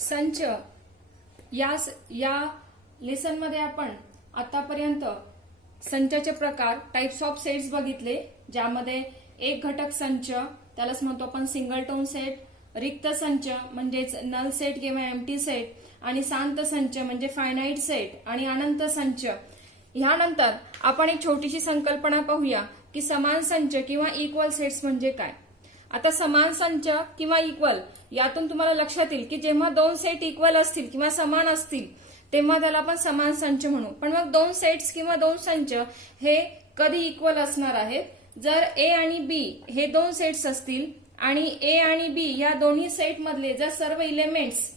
संच या लेसन मध्ये आपण आतापर्यंत संचाचे प्रकार टाइप्स ऑफ सेट्स बघितले, ज्यामध्ये एक घटक संच त्यालाच म्हणतो आपण सिंगल टोन सेट, रिक्त संच म्हणजेच नल सेट किंवा एम्प्टी सेट, आणि शांत संच म्हणजे फायनाइट सेट आणि अनंत संच. ह्यानंतर आपण एक छोटीशी संकल्पना पाहूया की समान संच किंवा इक्वल सेट्स म्हणजे काय. आता समान संच किंवा इक्वल यातून तुम्हाला लक्षात येईल की जेव्हा दोन सेट इक्वल असतील किंवा समान असतील तेव्हा त्याला आपण समान संच म्हणू. पण मग दोन सेट्स किंवा दोन संच हे कधी इक्वल असणार आहेत? जर ए आणि बी हे दोन सेट्स असतील आणि ए आणि बी या दोन्ही सेट मधले जर सर्व इलेमेंट्स,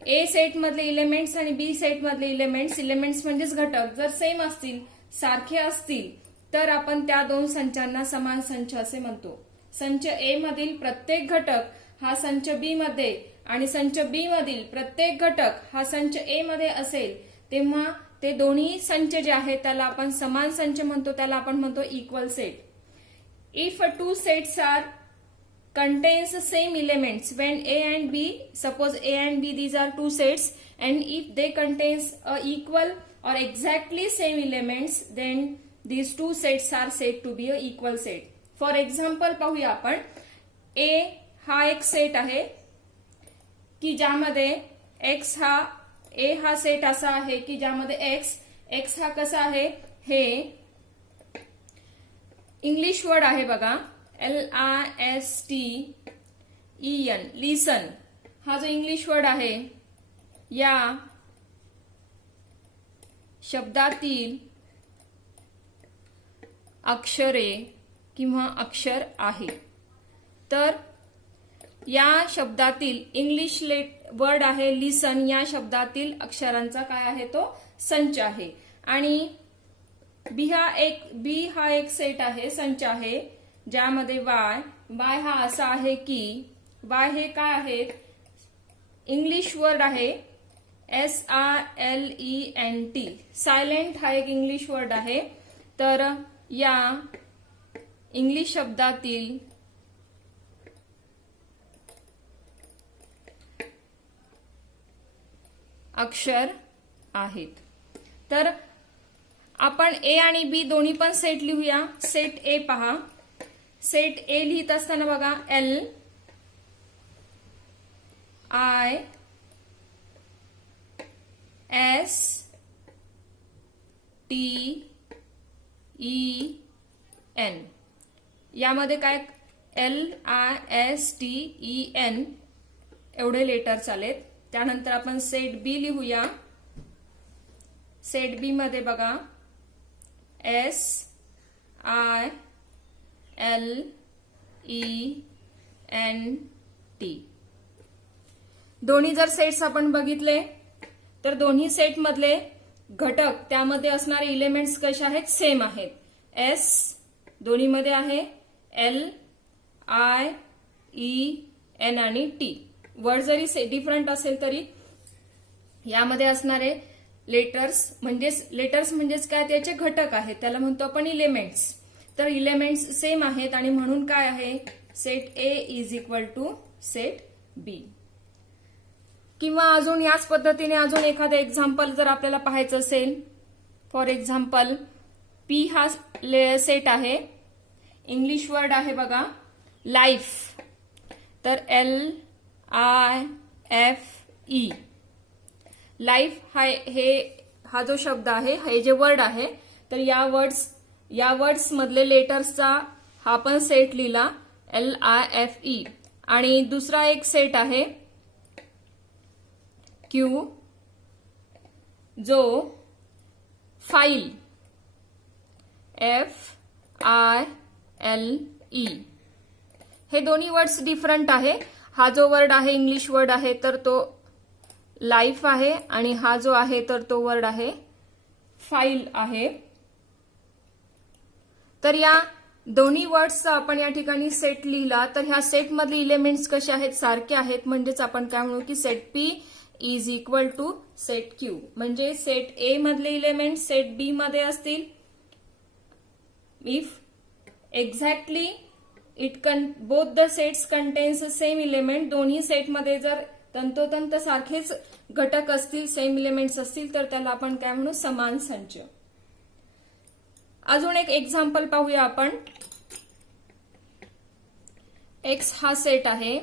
ए सेट मधले इलेमेंट्स आणि बी सेट मधले इलेमेंट्स म्हणजेच घटक जर सेम असतील, सारखे असतील, तर आपण त्या दोन संचांना समान संच असे म्हणतो. संच ए मधील प्रत्येक घटक हा संच बी मध्ये आणि संच बी मधील प्रत्येक घटक हा संच ए मध्ये असेल तेव्हा ते दोन्ही संच जे आहेत त्याला आपण समान संच म्हणतो, त्याला आपण म्हणतो equal set. If two sets are contains the same elements when A and B, suppose A and B these are two sets, and if they contains equal or exactly same elements then these two sets are said to be a equal set. For example पाहूया आपण, A हा एक set आहे की ज्यामध्ये X हा A हा set असा आहे की ज्यामध्ये X हा कसा आहे, हे इंग्लिश वर्ड आहे बघा, LISTEN, लिसन हा जो इंग्लिश वर्ड आहे या शब्दातील अक्षरे किंवा अक्षर आहे. तर या शब्दातील इंग्लिश वर्ड आहे लिसन, या शब्दातील अक्षरांचा काय आहे तो संच आहे. आणि बी हा एक सेट आहे, संच आहे, ज्यामध्ये वाय हा असा आहे की वाय हे काय आहे, इंग्लिश वर्ड आहे SILENT, सायलेंट हा एक इंग्लिश वर्ड आहे. तर या इंग्लिश शब्दातील अक्षर आहेत. तर आपण ए आणि बी दोन्ही पण सेट लिहूया. सेट ए पहा, सेट ए लिहित असताना बघा LISTEN, यामध्ये काय LISTEN एवढे लेटर्स आलेत. त्यानंतर आपण सेट बी लिहूया. सेट बी मध्ये बघा SILENT. दोन्ही जर सेट्स आपण बघितले तर दोन्ही सेट मधले घटक त्यामध्ये असणारे इलेमेंट्स कसे आहेत, सेम आहेत. S दोन्ही मध्ये आहे, LIEN आणि T. वर्ड जरी डिफरंट असेल तरी यामध्ये असणारे लेटर्स म्हणजेच काय, त्याचे घटक आहेत, त्याला म्हणतो आपण इलेमेंट्स. तर इलेमेंट्स सेम आहेत आणि म्हणून काय आहे, set A is equal to set B. किंवा अजून याच पद्धतीने अजून एखादं एक्झाम्पल जर आपल्याला पाहायचं असेल, फॉर एक्झाम्पल पी हा सेट आहे, इंग्लिश वर्ड आहे बघा लाईफ, तर LIFE, लाईफ हा जो शब्द आहे, हे जे वर्ड आहे, तर या वर्ड्स मधले लेटर्सचा हा पण सेट लिहिला LIFE. आणि दुसरा एक सेट आहे क्यू, जो फाईल FILE. हे दोन्ही वर्ड्स डिफरंट आहे. हा जो वर्ड आहे इंग्लिश वर्ड आहे तर तो लाईफ आहे आणि हा जो आहे तर तो वर्ड आहे फाईल आहे. तर या दोन्ही वर्ड्सचा आपण या ठिकाणी सेट लिहिला तर ह्या सेट मधले इलेमेंट्स कसे आहेत, सारखे आहेत. म्हणजेच आपण काय म्हणू की set P is equal to set Q. म्हणजे सेट ए मधले इलेमेंट्स सेट बी मध्ये असतील if exactly both the sets contains same element. दोन्ही सेटमध्ये जर तंतोतंत सारखेच घटक असतील, सेम एलिमेंट्स असतील तर त्याला आपण काय म्हणू, समान संच. अजून एक एक्झाम्पल पाहूया आपण. एक्स हा सेट आहे.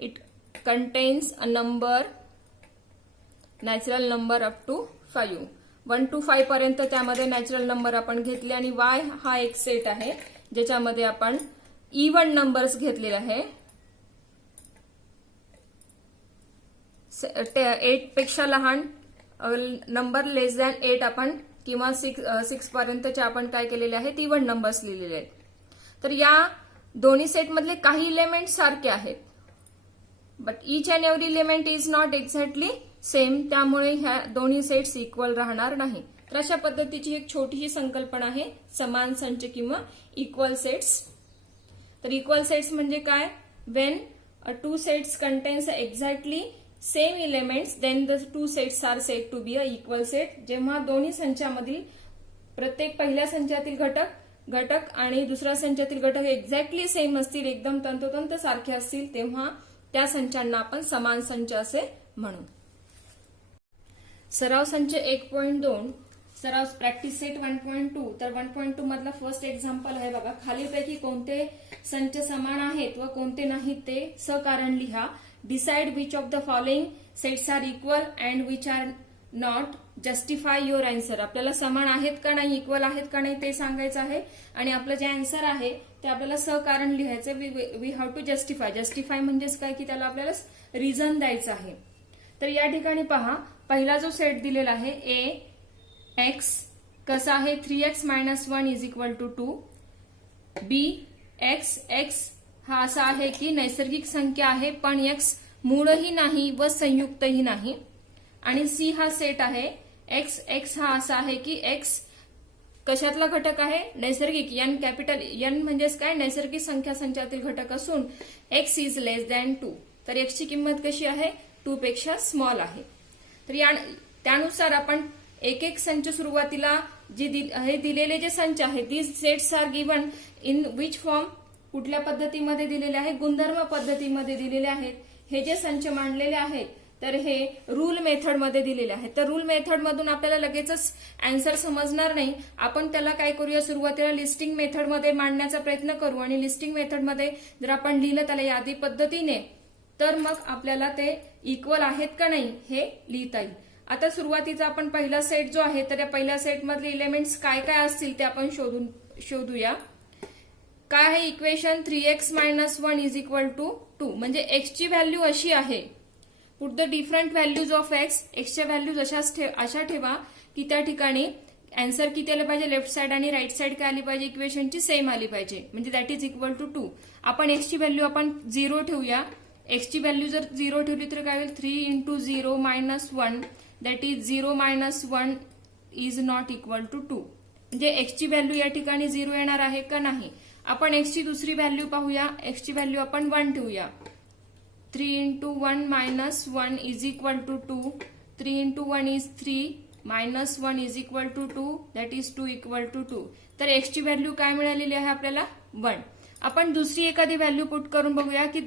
It contains a number, natural number up to 5. 1 to 5 पर्यंत त्यामध्ये नॅचरल नंबर आपण घेतले आणि वाय हा एक सेट आहे ज्याच्यामध्ये आपण इव्हन नंबर्स घेतलेले आहे. 8 पेक्षा लहान नंबर लेस दॅन 8 आपण किंवा 6 पर्यंतचे आपण काय केलेले आहेत, इव्हन नंबर्स लिहिलेले आहेत. तर या दोन्ही सेटमधले काही एलिमेंट सारखे आहेत, but each and every element is not exactly same, त्यामुळे ह्या दोन्ही सेट्स इक्वल राहणार नाही. तर अशा पद्धतीची एक छोटीशी संकल्पना आहे समान संच किंवा इक्वल सेट्स. तर इक्वल सेट्स म्हणजे काय, when two sets contains exactly same elements then the two sets are said to be a equal set. जेव्हा दोन्ही संचामधील प्रत्येक पहिल्या संचातील घटक आणि दुसऱ्या संचातील घटक एक्झॅक्टली सेम असतील, एकदम तंतोतंत सारखे असतील, तेव्हा त्या संचांना आपण समान संच असे म्हणू. सराव संच 1.2, सराव प्रॅक्टिस सेट 1.2. तर 1.2 मधला फर्स्ट एक्झाम्पल आहे बघा. खालीलपैकी कोणते संच समान आहेत व कोणते नाहीत ते सकारण लिहा. Decide which of the following sets are equal and which are not. Justify your answer. आपल्याला समान आहेत का नाही, इक्वल आहेत का नाही ते सांगायचं आहे आणि आपलं जे आन्सर आहे ते आपल्याला सहकारण लिहायचं. We have to justify. Justify म्हणजेच काय की त्याला आपल्याला रिझन द्यायचं आहे. तर या ठिकाणी पहा, पहिला जो सेट दिलेला आहे ए एक्स कसा आहे, 3x - 1 is equal to 2. B X हा असा आहे की नैसर्गिक संख्या आहे पण एक्स मूळही नाही व संयुक्तही नाही. आणि सी हा सेट आहे एक्स हा असा आहे की एक्स कशातला घटक आहे, नैसर्गिक. एन कॅपिटल एन म्हणजेच काय, नैसर्गिक संख्या संचातील घटक असून एक्स इज लेस दॅन 2. तर एक्सची किंमत कशी आहे, 2 पेक्षा स्मॉल आहे. तर त्यानुसार आपण एक एक संच सुरुवातीला हे दिलेले जे संच आहेत, these sets are given in which form, कुठल्या पद्धतीमध्ये दिलेले आहे, गुणधर्म पद्धतीमध्ये दिलेले आहेत. हे जे संच मांडलेले आहेत तर हे रूल मेथडमध्ये दिलेले आहेत. तर रूल मेथडमधून आपल्याला लगेचच आन्सर समजणार नाही. आपण त्याला काय करूया, सुरुवातीला लिस्टिंग मेथडमध्ये मांडण्याचा प्रयत्न करू आणि लिस्टिंग मेथडमध्ये जर आपण लिहिलं त्याला यादी पद्धतीने तर मग आपल्याला ते इक्वल आहेत का नाही हे लिहिता येईल. आता सुरुवातीचा आपण पहिला सेट जो आहे तर या पहिल्या सेटमधले एलिमेंट्स काय काय असतील ते आपण शोधूया. काय आहे equation, 3x - 1 is equal to 2. म्हणजे एक्सची व्हॅल्यू अशी आहे, put the different values of एक्सच्या व्हॅल्यूज अशा ठेवा की त्या ठिकाणी आन्सर किती आलं पाहिजे, लेफ्ट साइड आणि राईट साइड काय आली पाहिजे, इक्वेशनची सेम आली पाहिजे, म्हणजे दॅट इज इक्वल टू 2. आपण एक्सची व्हॅल्यू आपण 0 ठेवूया. एक्सची व्हॅल्यू जर 0 ठेवली तर काय होईल, 3 × 0 - 1 that is 0 - 1 is not equal to 2. म्हणजे एक्सची व्हॅल्यू या ठिकाणी 0 येणार आहे का नाही. आपण एक्सची दुसरी व्हॅल्यू पाहूया. एक्सची व्हॅल्यू आपण 1 ठेवूया. 3 × 1 - 1 is equal to 2. 3 × 1 is 3 - 1 is equal to 2 that is 2 equal to 2. तर एक्सची व्हॅल्यू काय मिळालेली आहे आपल्याला, 1. आपण दुसरी एखादी व्हॅल्यू पुट करून बघूया की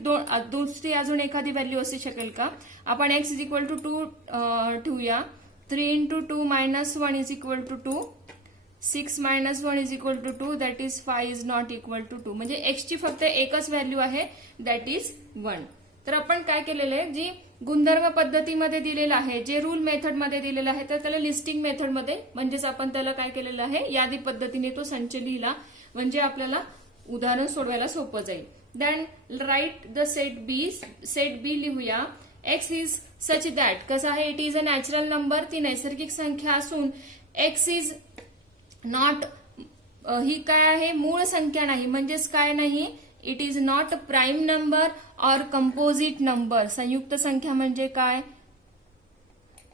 दुसरी अजून एखादी व्हॅल्यू असू शकेल का. आपण एक्स इज इक्वल टू 2 ठेवूया. 3 × 2 - 1 is equal to 2. 6 - 1 is equal to 2 that is 5 is not equal to 2. म्हणजे एक्सची फक्त एकच व्हॅल्यू आहे दॅट इज 1. तर आपण काय केलेलं आहे, जी गुणधर्म पद्धतीमध्ये दिलेलं आहे, जे रूल मेथडमध्ये दिलेलं आहे तर त्याला लिस्टिंग मेथडमध्ये म्हणजेच आपण त्याला काय केलेलं आहे, यादी पद्धतीने तो संच लिहिला म्हणजे आपल्याला उदाहरण सोडवायला सोपं जाईल. देन राईट द सेट बी लिहूया. एक्स इज सच दॅट कसं आहे, it is a natural number. ती नैसर्गिक संख्या असून एक्स इज नॉट ही काय आहे, मूळ संख्या नाही. म्हणजेच काय नाही, it is not prime number or composite number. संयुक्त संख्या म्हणजे काय,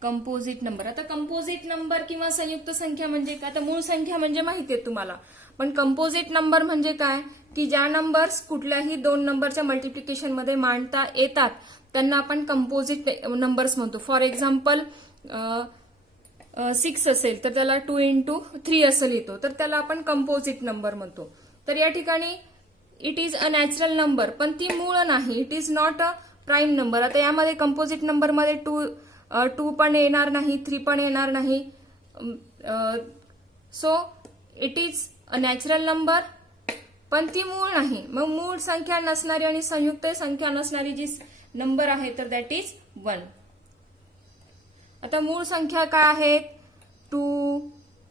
कंपोजिट नंबर. आता कंपोजिट नंबर किंवा संयुक्त संख्या म्हणजे काय, आता मूळ संख्या म्हणजे माहिती आहे तुम्हाला, पण कंपोजिट नंबर म्हणजे काय की ज्या नंबर्स कुठल्याही 2 नंबरच्या मल्टिप्लिकेशन मध्ये मांडता येतात त्यांना आपण कंपोजिट नंबर्स म्हणतो. फॉर एक्झाम्पल 6 असेल तर त्याला 2 × 3 असं लिहितो तर त्याला आपण कंपोजिट नंबर म्हणतो. तर या ठिकाणी it is a natural number पण ती मूळ नाही, it is not a prime number. आता यामध्ये कंपोजिट नंबरमध्ये टू पण येणार नाही, 3 पण येणार नाही. So it is a natural number, पण ती मूळ नाही. मग मूळ संख्या नसणारी आणि संयुक्त संख्या नसणारी जी नंबर आहे तर दॅट इज 1. आता मूळ संख्या काय आहेत? 2,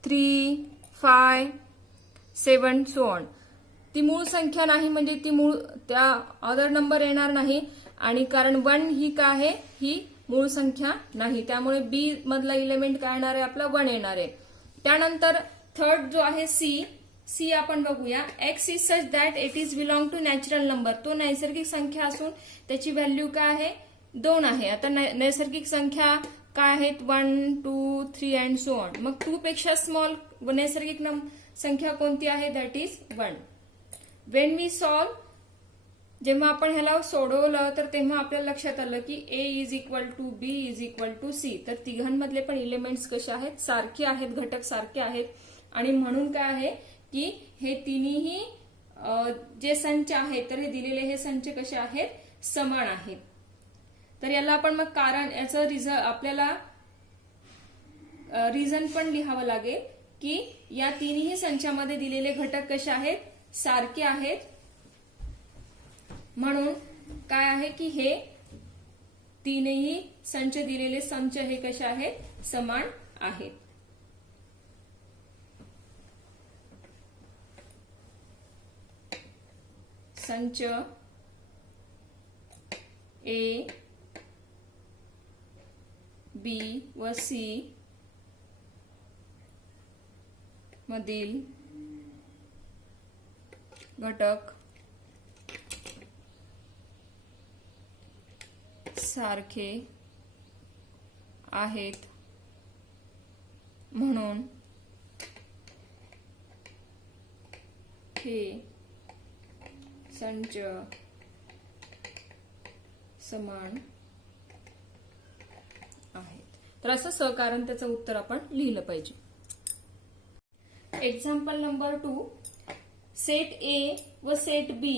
3, 5, 7 सो ऑन. ती मूळ संख्या नाही म्हणजे ती मूळ त्या अदर नंबर येणार नाही. आणि कारण 1 ही काय आहे? ही मूळ संख्या नाही. त्यामुळे बी मधला इलेमेंट काय येणार आहे? आपला 1 येणार आहे. त्यानंतर थर्ड जो आहे सी आपण बघूया. X is such that it is belong to natural number. तो नैसर्गिक संख्या असून त्याची व्हॅल्यू काय आहे? 2 आहे. आता नैसर्गिक संख्या काय आहेत? 1, 2, 3 अँड सो ऑन. मग 2 पेक्षा स्मॉल नैसर्गिक संख्या कोणती आहे? That is 1. When we solve, जेव्हा आपण ह्याला सोडवलं तर तेव्हा आपल्याला लक्षात आलं की A is equal to B is equal to C. तर तिघांमधले पण इलेमेंट्स कसे आहेत? सारखे आहेत, घटक सारखे आहेत. आणि म्हणून काय आहे की हे तिन्ही जे संच आहेत तर हे दिलेले हे संच कसे आहेत? समान आहेत. तर याला आपण मग कारण याचं आपल्याला रिझन पण लिहावं लागेल की या तिन्ही संचामध्ये दिलेले घटक कसे आहेत? सारखे आहेत. म्हणून काय आहे की हे तीनही संच दिलेले संच हे कसे आहेत? समान आहेत. संच ए, बी व सी मधील घटक सारखे आहेत. म्हणून हे संच समान आहेत. तर असं सहकारण त्याचं उत्तर आपण लिहिलं पाहिजे. Example number 2. सेट ए व सेट बी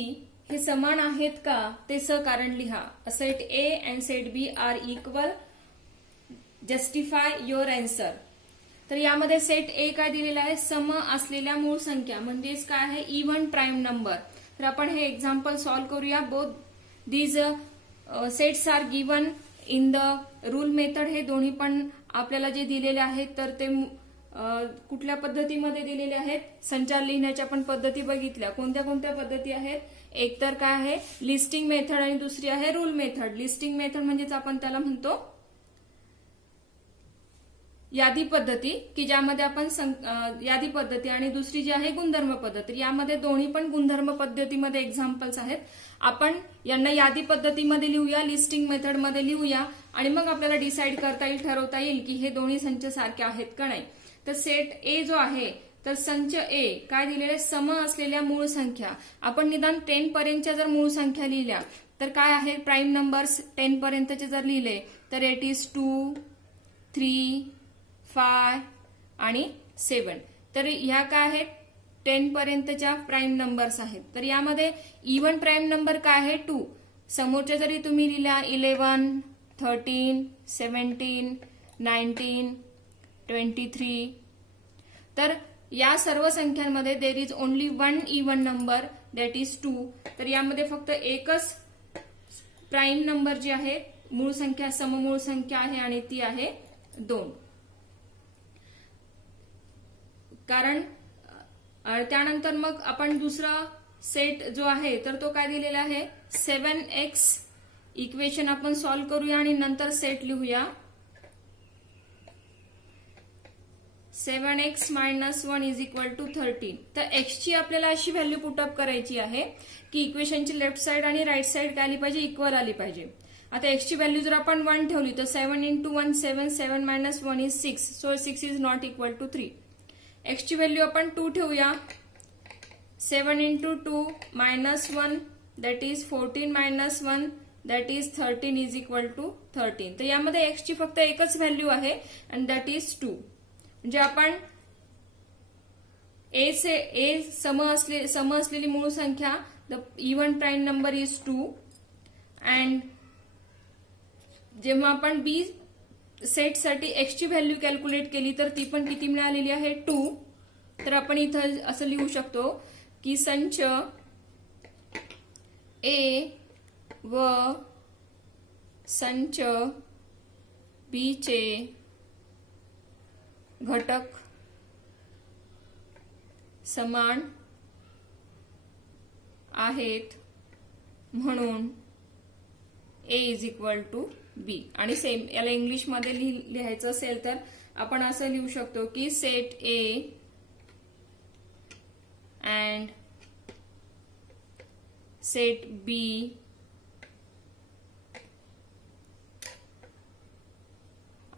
हे समान आहेत का ते सहकारण लिहा. Set A and set B are equal. Justify your answer. तर यामध्ये सेट ए काय दिलेला आहे? सम असलेल्या मूळ संख्या म्हणजेच काय आहे? Even prime number. तर आपण हे एक्झाम्पल सॉल्व्ह करूया. Both these sets are given in the rule method. हे दोन्ही पण आपल्याला जे दिलेले आहेत तर ते कुठल्या पद्धतीमध्ये दिलेले आहेत? संचार लिहिण्याच्या पण पद्धती बघितल्या. कोणत्या कोणत्या पद्धती आहेत? एक तर काय आहे? लिस्टिंग मेथड आणि दुसरी आहे रूल मेथड. लिस्टिंग मेथड म्हणजेच आपण त्याला म्हणतो यादी पद्धती, की ज्यामध्ये आपण यादी पद्धती, आणि दुसरी जी आहे गुणधर्म पद्धती. यामध्ये दोन्ही पण गुणधर्म पद्धतीमध्ये एक्झाम्पल्स आहेत. आपण यांना यादी पद्धतीमध्ये लिहूया, लिस्टिंग मेथडमध्ये लिहूया आणि मग आपल्याला डिसाईड करता येईल, ठरवता येईल की हे दोन्ही संच सारखे आहेत का नाही. तर सेट ए जो आहे तर संच ए काय दिलेले? सम असलेल्या मूळ संख्या. आपण निदान 10 पर्यंतच्या जर मूळ संख्या लिहिल्या तर काय आहे? प्राईम नंबर्स 10 पर्यंतचे जर लिहिले तर इट इज 2, 3, 5 आणि 7. तर ह्या काय आहेत? 10 पर्यंतच्या प्राईम नंबर्स आहेत. तर यामध्ये इव्हन प्राईम नंबर काय आहे? 2. समोरच्या जरी तुम्ही लिहिल्या 11, 13, 17, 19, 23, तर या सर्व संख्यांमध्ये there is only 1 even number that is 2. तर यामध्ये फक्त एकच प्राईम नंबर जी आहे मूळ संख्या, सममूळ संख्या आहे आणि ती आहे 2. कारण त्यानंतर मग आपण दुसरा सेट जो आहे तर तो काय दिलेला आहे? 7x. इक्वेशन आपण सॉल्व्ह करूया आणि नंतर सेट लिहूया. 7x - 1 is equal to 13. तर x ची आपल्याला अशी व्हॅल्यू पुटअप करायची आहे की इक्वेशनची लेफ्ट साइड आणि राईट साइड काय आली पाहिजे? इक्वल आली पाहिजे. आता x ची व्हॅल्यू जर आपण 1 ठेवली तर 7 × 1 7, 7 - 1 is 6. So 6 is not equal to 3. x ची व्हॅल्यू आपण 2 ठेवूया. 7 × 2 -1 that is 14 - 1 that is 13 is equal to 13. तर यामध्ये x ची फक्त एकच व्हॅल्यू आहे अँड दॅट इज 2. म्हणजे आपण ए सम असलेली मूळ संख्या the even prime number is 2 and जेव्हा आपण बी सेटसाठी एक्सची व्हॅल्यू कॅल्क्युलेट केली तर ती पण किती मिळालेली आहे 2. तर आपण इथं असं लिहू शकतो की संच ए व संच बी चे घटक समान आहेत म्हणून A इज इक्वल टू बी. आणि सेम याला इंग्लिशमध्ये लिहायचं असेल तर आपण असं लिहू शकतो की set A and set B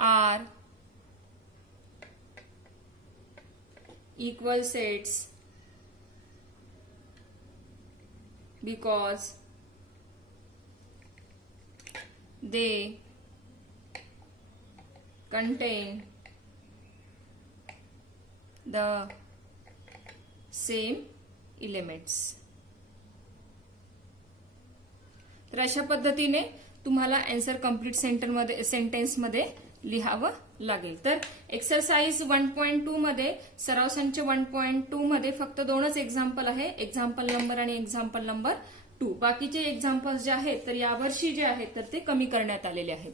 are equal sets because they contain the same elements. तर अशा पद्धतीने तुम्हाला आन्सर कंप्लीट सेंटेन्समध्ये लिहावं लागेल. तर एक्सरसाइज 1.2 मध्ये सराव संच 1.2 मध्ये फक्त 2च एक्झाम्पल आहे, एक्झाम्पल नंबर आणि एक्झाम्पल नंबर 2. बाकीचे एक्झाम्पल्स जे आहेत तर यावर्षी जे आहेत तर ते कमी करण्यात आलेले आहेत.